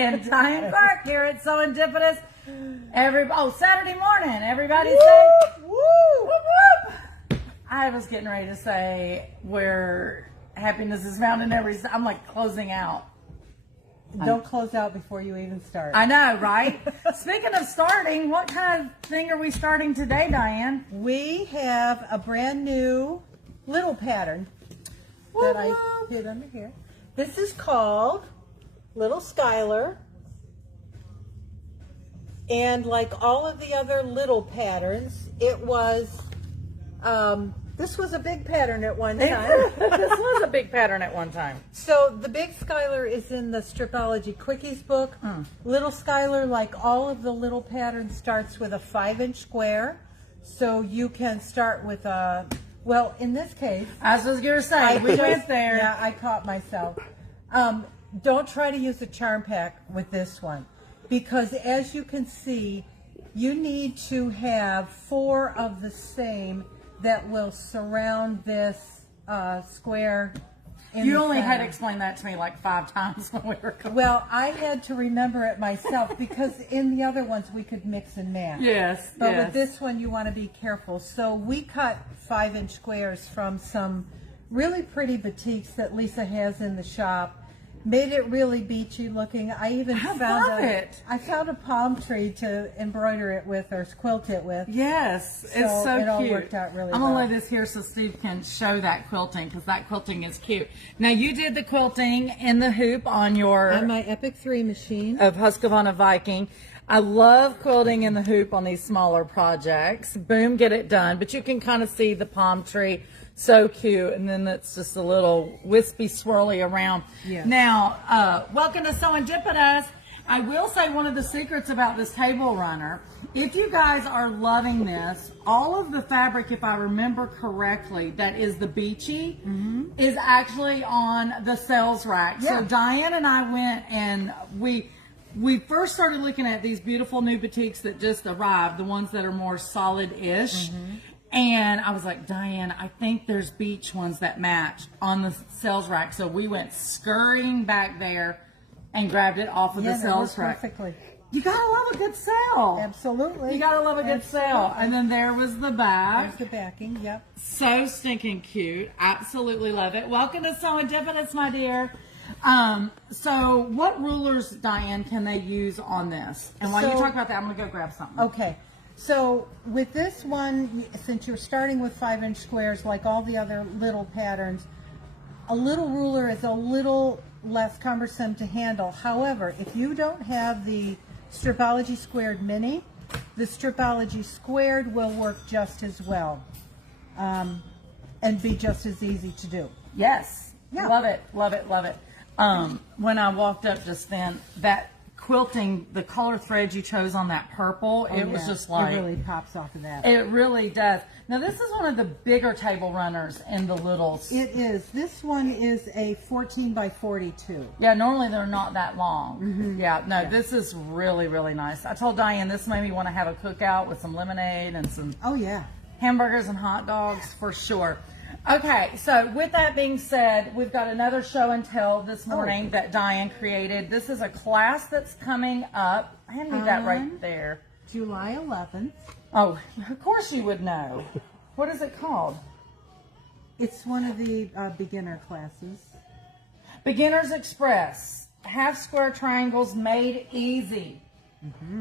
and Diane Clark here at SewEndipitous. Saturday morning, everybody say woo, whoop, whoop. I was getting ready to say where happiness is found in every. I'm like closing out. Don't close out before you even start. I know, right? Speaking of starting, what kind of thing are we starting today, Diane? We have a brand new little pattern that I hid under here. This is called Little Skyler. And like all of the other little patterns, it was, this was a big pattern at one time. This was a big pattern at one time. So the big Skyler is in the Stripology Quickies book. Little Skyler, like all of the little patterns, starts with a 5-inch square. So you can start with a, well, in this case, I was going to say, we went there. Yeah, I caught myself. Don't try to use a charm pack with this one, because as you can see, you need to have 4 of the same that will surround this square. You only had to explain that to me like 5 times when we were going. Well, I had to remember it myself because in the other ones we could mix and match. Yes, but with this one you want to be careful. So we cut 5-inch squares from some really pretty batiks that Lisa has in the shop. Made it really beachy looking. I even found a palm tree to embroider it with or quilt it with. Yes, it's so it cute. all worked out really I'm well. going to lay this here so Steve can show that quilting, because that quilting is cute. Now, you did the quilting in the hoop on your... On my Epic 3 machine. Of Husqvarna Viking. I love quilting in the hoop on these smaller projects. Boom, get it done. But you can kind of see the palm tree. So cute. And then it's just a little wispy swirly around. Yeah. Now, welcome to SewEndipitous. I will say one of the secrets about this table runner, if you guys are loving this, all of the fabric, if I remember correctly, that is the beachy, is actually on the sales rack. Yeah. So Diane and I went and we first started looking at these beautiful new batiks that just arrived, the ones that are more solid-ish. And I was like, Diane, I think there's beach ones that match on the sales rack. So we went scurrying back there and grabbed it off of the sales rack. Perfectly. You gotta love a good sale. Absolutely. You gotta love a good sale. And then there was the back. There's the backing, yep. So stinking cute. Absolutely love it. Welcome to SewEndipitous, my dear. So what rulers, Diane, can they use on this? And while you talk about that, I'm gonna go grab something. Okay. So with this one, since you're starting with 5-inch squares like all the other little patterns, a little ruler is a little less cumbersome to handle. However, if you don't have the Stripology Squared Mini, the Stripology Squared will work just as well and be just as easy to do. Yes. Yeah. Love it, love it, love it. When I walked up just then, that quilting, the color thread you chose on that purple, it was just like... It really pops off of that. It really does. Now, this is one of the bigger table runners in the littles. It is. This one is a 14 by 42. Yeah, normally they're not that long. Yeah, no, this is really, really nice. I told Diane this made me want to have a cookout with some lemonade and some hamburgers and hot dogs for sure. Okay, so with that being said, we've got another show and tell this morning that Diane created. This is a class that's coming up. Hand me that right there. July 11th. Oh, of course you would know. What is it called? It's one of the beginner classes. Beginners Express. Half square triangles made easy.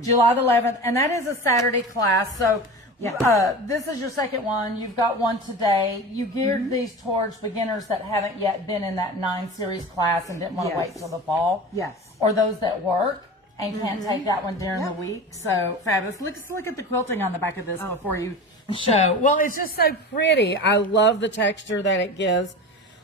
July the 11th. And that is a Saturday class. So this is your second one. You've got one today. You geared these towards beginners that haven't yet been in that 9 series class and didn't want to wait till the fall. Yes. Or those that work and can't take that one during the week. So fabulous. Let's look at the quilting on the back of this before you show. Well, it's just so pretty. I love the texture that it gives.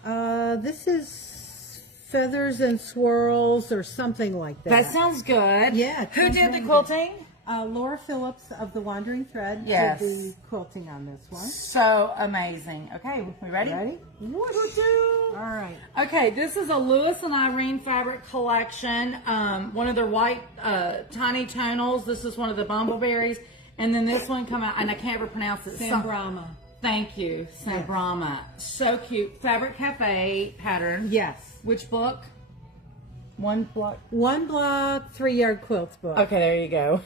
This is feathers and swirls or something like that. That sounds good. Yeah. Who did the quilting? Laura Phillips of The Wandering Thread Yes. did the quilting on this one. So amazing. Okay, we ready? Ready? Woo-hoo. All right. Okay, this is a Lewis and Irene fabric collection. One of their white tiny tonals. This is one of the bumbleberries. And then this one come out, and I can't ever pronounce it. Sambrama. Thank you, Sambrama. So cute. Fabric Cafe pattern. Yes. Which book? One block. 1 block, 3-yard quilts book. Okay, there you go.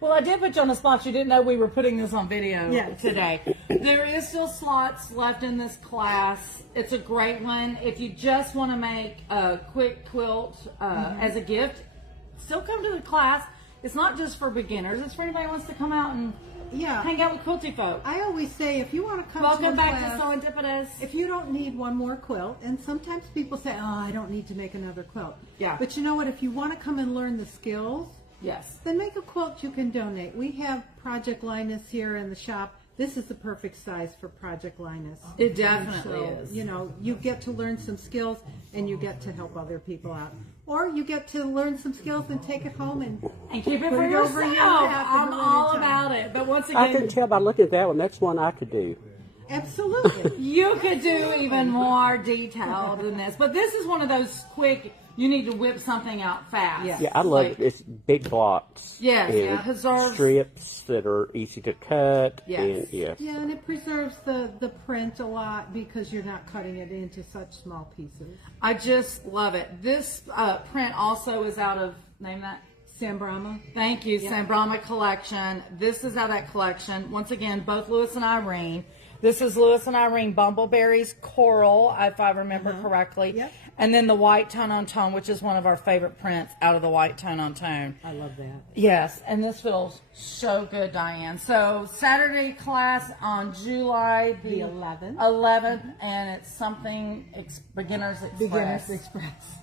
Well, I did put you on the spot. You didn't know we were putting this on video today. There is still slots left in this class. It's a great one. If you just want to make a quick quilt as a gift, still come to the class. It's not just for beginners. It's for anybody who wants to come out and hang out with quilty folk. I always say, if you want to come Welcome to back class, to SewEndipitous. if you don't need one more quilt, and sometimes people say, oh, I don't need to make another quilt. Yeah. But you know what? If you want to come and learn the skills, Yes. then make a quilt you can donate. We have Project Linus here in the shop. This is the perfect size for Project Linus. It definitely is. You know, you get to learn some skills and you get to help other people out. Or you get to learn some skills and take it home and keep it put for it yourself. over your lap I'm and all anytime. about it. But once again, I can tell by looking at that one, that's one I could do. Absolutely. you could do even more detailed than this. But this is one of those quick, you need to whip something out fast. Yeah. Yeah, I love it. It's big blocks. Yes, and yeah, preserves- strips that are easy to cut. Yes. And, yes. Yeah, and it preserves the print a lot because you're not cutting it into such small pieces. I just love it. This print also is out of, name that? Sam Brahma. Thank you, Sam Brahma collection. This is out of that collection. Once again, both Lewis and Irene. This is Lewis and Irene Bumbleberries Coral, if I remember correctly. Yep. And then the white tone on tone, which is one of our favorite prints out of the white tone on tone. I love that. Yes, and this feels so good, Diane. So Saturday class on July the 11th, and it's something Beginners Express. Beginners Express.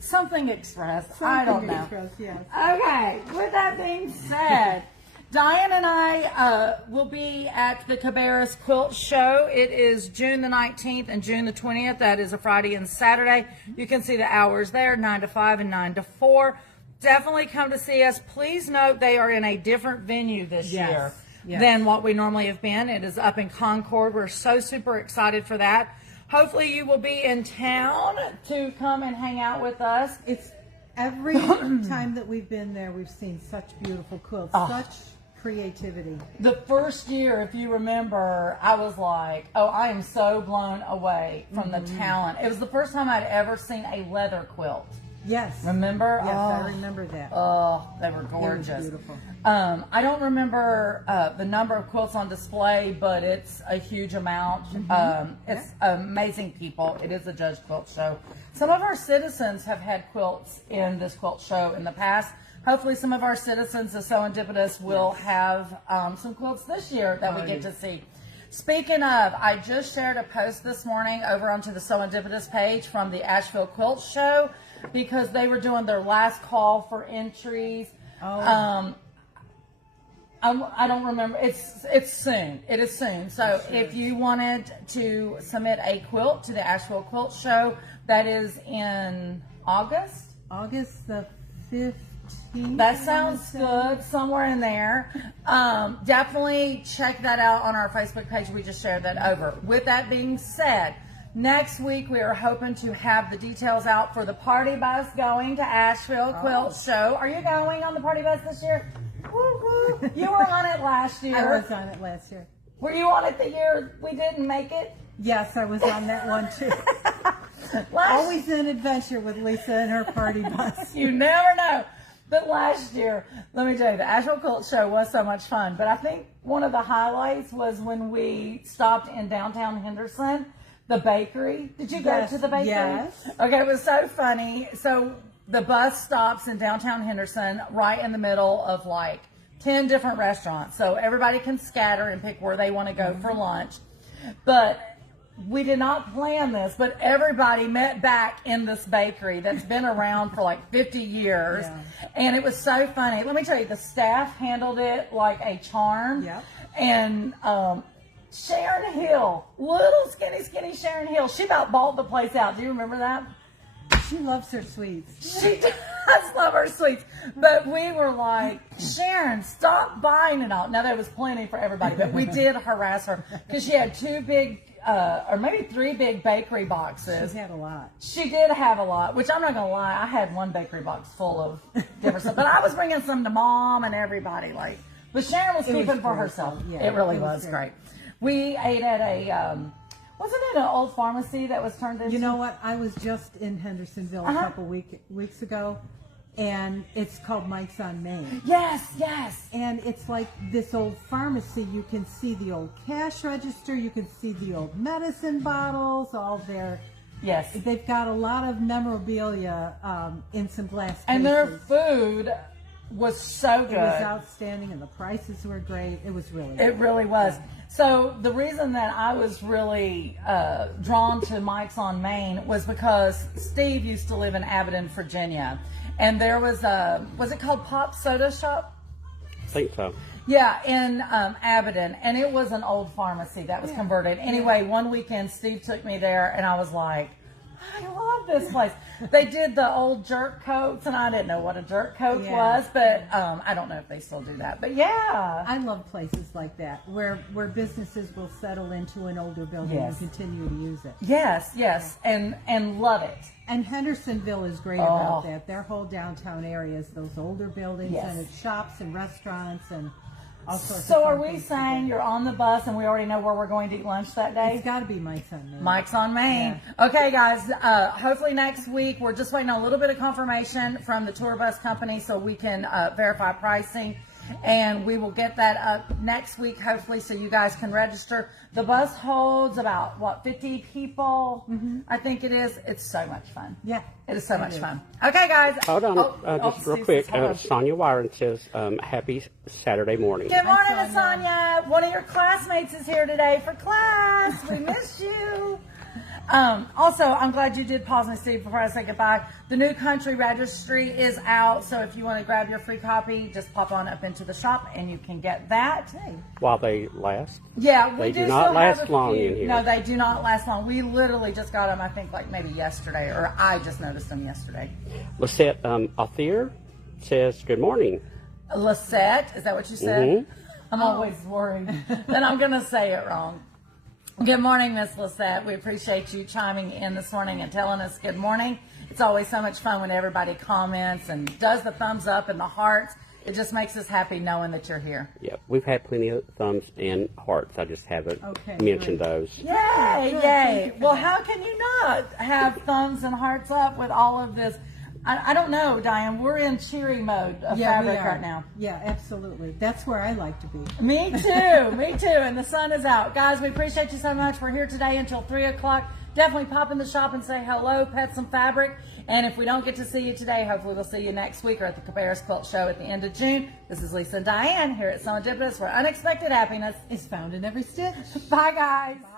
Something Express. I don't know. Express, yes. Okay, with that being said, Diane and I will be at the Cabarrus Quilt Show. It is June the 19th and June the 20th. That is a Friday and Saturday. You can see the hours there, 9 to 5 and 9 to 4. Definitely come to see us. Please note they are in a different venue this year than what we normally have been. It is up in Concord. We're so super excited for that. Hopefully you will be in town to come and hang out with us. It's every time that we've been there, we've seen such beautiful quilts, such creativity. The first year, if you remember, I was like, oh, I am so blown away from the talent. It was the first time I'd ever seen a leather quilt. Yes. Remember? Yes, oh, I remember that. Oh, they were gorgeous. It was beautiful. I don't remember the number of quilts on display, but it's a huge amount. It's amazing people. It is a Judge Quilt Show. Some of our citizens have had quilts in this quilt show in the past. Hopefully some of our citizens of SewEndipitous will have some quilts this year that we get to see. Speaking of, I just shared a post this morning over onto the SewEndipitous page from the Asheville Quilt Show because they were doing their last call for entries. I don't remember. It's soon. It is soon. So if you wanted to submit a quilt to the Asheville Quilt Show, that is in August. August the 15th. That sounds good. Somewhere in there. Definitely check that out on our Facebook page. We just shared that over. With that being said, next week we are hoping to have the details out for the party bus going to Asheville Quilt Show. Are you going on the party bus this year? Woo woo. You were on it last year. I was on it last year. Were you on it the year we didn't make it? Yes, I was on that one too. Always an adventure with Lisa and her party bus. You never know. But last year, let me tell you, the Asheville Quilt Show was so much fun. But I think one of the highlights was when we stopped in downtown Henderson, the bakery. Did you go to the bakery? Yes. Okay, it was so funny. So the bus stops in downtown Henderson right in the middle of like 10 different restaurants. So everybody can scatter and pick where they want to go for lunch. But we did not plan this, but everybody met back in this bakery that's been around for like 50 years. And it was so funny. Let me tell you, the staff handled it like a charm. Yep. And Sharon Hill, little skinny Sharon Hill, she about bought the place out. Do you remember that? She loves her sweets. She does love her sweets. But we were like, Sharon, stop buying it all. Now, there was plenty for everybody, but we did harass her because she had 2 big, or maybe 3 big bakery boxes. She had a lot. She did have a lot, which I'm not going to lie, I had 1 bakery box full of different stuff. But I was bringing some to Mom and everybody. But Sharon was keeping for herself. Yeah, it really was great. We ate at Wasn't it an old pharmacy that was turned into? You know what? I was just in Hendersonville a couple weeks ago, and it's called Mike's on Main. Yes, yes. And it's like this old pharmacy. You can see the old cash register. You can see the old medicine bottles, all their... Yes. They've got a lot of memorabilia in some glass cases. And their food was so good. It was outstanding, and the prices were great. It was really good. It really was. Yeah. So the reason that I was really drawn to Mike's on Main was because Steve used to live in Aberdeen, Virginia. And there was it called Pop Soda Shop? I think so. Yeah, in Aberdeen, and it was an old pharmacy that was converted. Anyway, one weekend Steve took me there, and I was like, I love this place. They did the old jerk coats, and I didn't know what a jerk coat was, but I don't know if they still do that. But yeah, I love places like that where businesses will settle into an older building and continue to use it. Yes, and love it. And Hendersonville is great about that. Their whole downtown area is those older buildings, and it's shops and restaurants and all sorts of So are we saying you're on the bus and we already know where we're going to eat lunch that day? It's got to be Mike's on Main. Mike's on Main. Yeah. Okay, guys. Hopefully next week, we're just waiting on a little bit of confirmation from the tour bus company so we can verify pricing. And we will get that up next week, hopefully, so you guys can register. The bus holds about, 50 people? Mm-hmm. I think it is. It's so much fun. Yeah. It is so much fun. Okay, guys. Hold on. Just real quick. Sonia Wyron says, happy Saturday morning. Good morning, Sonia. One of your classmates is here today for class. We miss you. Also, I'm glad you did pause and see before I say goodbye. The new country registry is out, so if you want to grab your free copy, just pop on up into the shop and you can get that. While they last? Yeah, they do not last long in here. No, they do not last long. We literally just got them, I think, like maybe yesterday, or I just noticed them yesterday. Lisette Althir says, good morning. Lisette, is that what you said? Mm-hmm. I'm always worried that I'm going to say it wrong. Good morning, Miss Lisette. We appreciate you chiming in this morning and telling us good morning. It's always so much fun when everybody comments and does the thumbs up and the hearts. It just makes us happy knowing that you're here. Yeah, we've had plenty of thumbs and hearts. I just haven't mentioned those. Yay, yay. Well, how can you not have thumbs and hearts up with all of this? I don't know, Diane. We're in cheery mode of fabric right now. Yeah, absolutely. That's where I like to be. Me too. Me too. And the sun is out. Guys, we appreciate you so much. We're here today until 3 o'clock. Definitely pop in the shop and say hello, pet some fabric. And if we don't get to see you today, hopefully we'll see you next week or at the Cabarrus Quilt Show at the end of June. This is Lisa and Diane here at SewEndipitous, where unexpected happiness is found in every stitch. Bye, guys. Bye.